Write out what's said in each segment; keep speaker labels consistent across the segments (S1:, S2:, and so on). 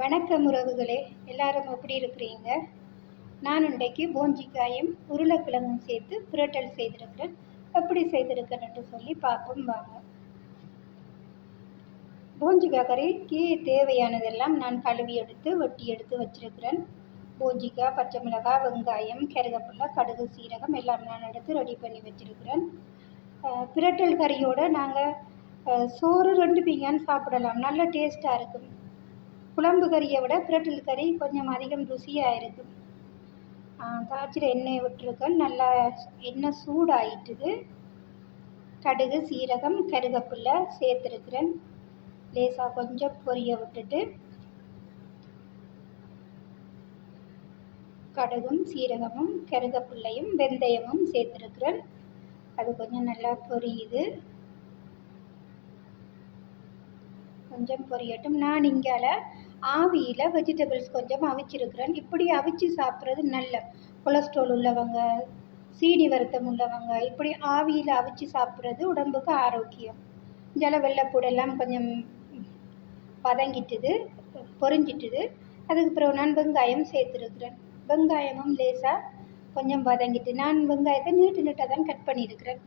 S1: வணக்கம் உறவுகளே எல்லாரும் எப்படி இருக்கிறீங்க? நான் இன்றைக்கு போஞ்சிக்காயும் உருளைக்கிழங்கும் சேர்த்து புரட்டல் செய்திருக்கிறேன். எப்படி செய்திருக்கிறேன்னு சொல்லி பார்ப்போம் வாங்க. போஞ்சிக்காய் கறிக்கு தேவையானதெல்லாம் நான் கழுவி எடுத்து வெட்டி எடுத்து வச்சிருக்கிறேன். போஞ்சிக்காய் பச்சை மிளகாய் வெங்காயம் கருகப்புள்ள கடுகு சீரகம் எல்லாம் நான் எடுத்து ரெடி பண்ணி வச்சிருக்கிறேன். பிரட்டல் கறியோடு நாங்கள் சோறு ரெண்டு பீங்கான்னு சாப்பிடலாம். நல்ல டேஸ்ட்டாக இருக்கும். குழம்பு கறியை விட பிரட்டல் கறி கொஞ்சம் அதிகம் ருசியாக இருக்கும் காய்ச்சிற எண்ணெய் விட்டுருக்கேன். நல்லா எண்ணெய் சூடாயிட்டுது. கடுகு சீரகம் கருவேப்பிலை சேர்த்துருக்குறேன். லேசாக கொஞ்சம் பொரிய விட்டுட்டு கடுகும் சீரகமும் கருவேப்பில்லையும் வெந்தயமும் சேர்த்துருக்குறேன். அது கொஞ்சம் நல்லா பொரியுது. கொஞ்சம் பொரியட்டும். நான் இங்கால ஆவியில் வெஜிடபிள்ஸ் கொஞ்சம் அவிச்சிருக்கிறேன். இப்படி அவிச்சு சாப்பிட்றது நல்ல. கொலஸ்ட்ரால் உள்ளவங்க சீனி வருத்தம் உள்ளவங்க இப்படி ஆவியில் அவிச்சு சாப்பிட்றது உடம்புக்கு ஆரோக்கியம். ஜல வெள்ளைப்பூடெல்லாம் கொஞ்சம் வதங்கிட்டுது பொறிஞ்சிட்டுது அதுக்கு பிறகு நான் வெங்காயம் சேர்த்துருக்குறேன். வெங்காயமும் லேசாக கொஞ்சம் வதங்கிட்டு நான் வெங்காயத்தை நீட்டு நீட்டாக தான் கட் பண்ணியிருக்கிறேன்.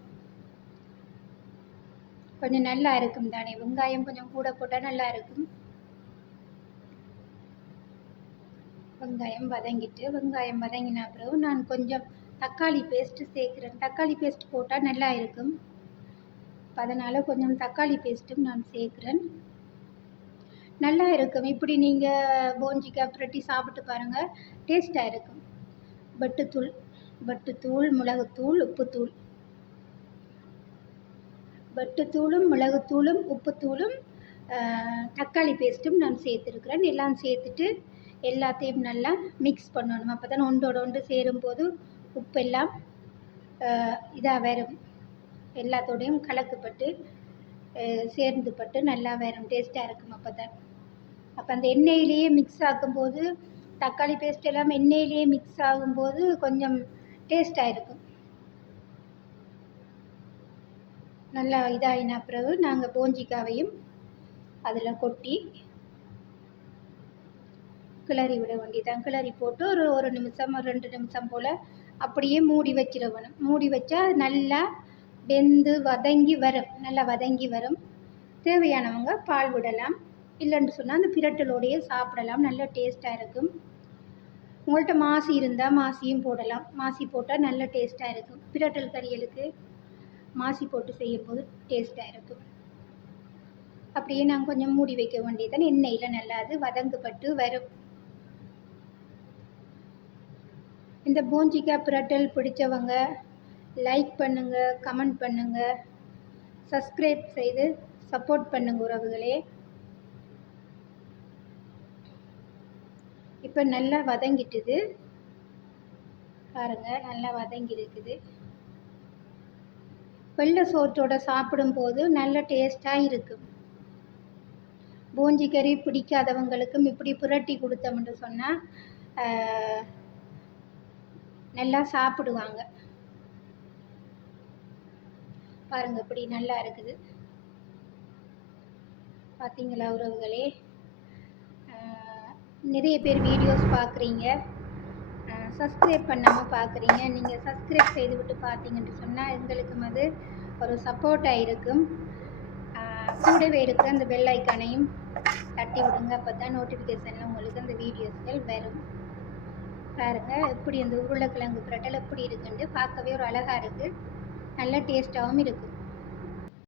S1: கொஞ்சம் நல்லா இருக்கும் தானே? வெங்காயம் கொஞ்சம் கூட போட்டால் நல்லா இருக்கும். வெங்காயம் வதங்கிட்டு வெங்காயம் வதங்கின பிறகு நான் கொஞ்சம் தக்காளி பேஸ்ட்டு சேர்க்குறேன். தக்காளி பேஸ்ட் போட்டால் நல்லா இருக்கும். அதனால் கொஞ்சம் தக்காளி பேஸ்ட்டும் நான் சேர்க்குறேன். நல்லா இருக்கும். இப்படி நீங்கள் போஞ்சிக்காய் புரட்டி சாப்பிட்டு பாருங்கள் டேஸ்ட்டாக இருக்கும். பட்டுத்தூள் பட்டுத்தூள் மிளகுத்தூள் உப்புத்தூள். வட்டுத்தூளும் மிளகுத்தூளும் உப்புத்தூளும் தக்காளி பேஸ்ட்டும் நான் சேர்த்துருக்குறேன். எல்லாம் சேர்த்துட்டு எல்லாத்தையும் நல்லா மிக்ஸ் பண்ணணும். அப்போ தான் ஒன்றோட ஒன்று சேரும்போது உப்பெல்லாம் இதாக வரும். எல்லாத்தோடையும் கலக்கப்பட்டு சேர்ந்துப்பட்டு நல்லா வரும். டேஸ்ட்டாக இருக்கும் அப்போ தான் அப்போ அந்த எண்ணெயிலேயே மிக்ஸ் ஆகும்போது தக்காளி பேஸ்ட் எல்லாம் எண்ணெயிலேயே மிக்ஸ் ஆகும்போது கொஞ்சம் டேஸ்ட்டாக இருக்கும். நல்லா இதாகின பிறகு நாங்கள் போஞ்சிக்காவையும் அதில் கொட்டி கிளறி விட வேண்டியதான் கிளறி போட்டு ஒரு ஒரு நிமிஷம் ஒரு ரெண்டு நிமிஷம் போல் அப்படியே மூடி வச்சிடணும். மூடி வச்சா நல்லா வெந்து வதங்கி வரும். நல்லா வதங்கி வரும். தேவையானவங்க பால் விடலாம். இல்லைன்னு சொன்னால் அந்த பிரட்டலோடையே சாப்பிடலாம். நல்ல டேஸ்ட்டாக இருக்கும். உங்கள்கிட்ட மாசி இருந்தால் மாசியும் போடலாம். மாசி போட்டால் நல்ல டேஸ்ட்டாக இருக்கும். பிரட்டல் கறிகளுக்கு மாசி போட்டு செய்யும்போது டேஸ்ட்டாக இருக்கும். அப்படியே நான் கொஞ்சம் மூடி வைக்க வேண்டியதான் எண்ணெயில் நல்லா அது வதங்குப்பட்டு வரும். இந்த பூஞ்சிக்காய் பிரட்டல் பிடிச்சவங்க லைக் பண்ணுங்கள் கமெண்ட் பண்ணுங்கள் சப்ஸ்கிரைப் செய்து சப்போர்ட் பண்ணுங்க உறவுகளே. இப்போ நல்லா வதங்கிட்டுது. பாருங்கள் நல்லா வதங்கி இருக்குது வெள்ளை சோற்றோட சாப்பிடும்போது நல்ல டேஸ்ட்டாக இருக்கும் பூஞ்சி கறி பிடிக்காதவங்களுக்கும் இப்படி புரட்டி கொடுத்தோம்னு சொன்னால் நல்லா சாப்பிடுவாங்க. பாருங்கள் இப்படி நல்லா இருக்குது. பார்த்தீங்களா உறவுகளே? நிறைய பேர் வீடியோஸ் பார்க்குறீங்க சப்ஸ்கிரைப் பண்ணாமல் பார்க்குறீங்க நீங்கள் சப்ஸ்கிரைப் செய்துவிட்டு பார்த்தீங்கன்னு சொன்னால் எங்களுக்கும் அது ஒரு சப்போர்ட்டாக இருக்கும். கூடவே இருக்கிற அந்த பெல் ஐக்கானையும் தட்டி விடுங்க. அப்போ தான் நோட்டிஃபிகேஷனில் உங்களுக்கு அந்த வீடியோஸ்கள் வரும். பாருங்கள் எப்படி அந்த உருளைக்கிழங்கு பிரட்டல் எப்படி இருக்குன்ட்டு பார்க்கவே ஒரு அழகாக இருக்குது நல்ல டேஸ்ட்டாகவும் இருக்கும்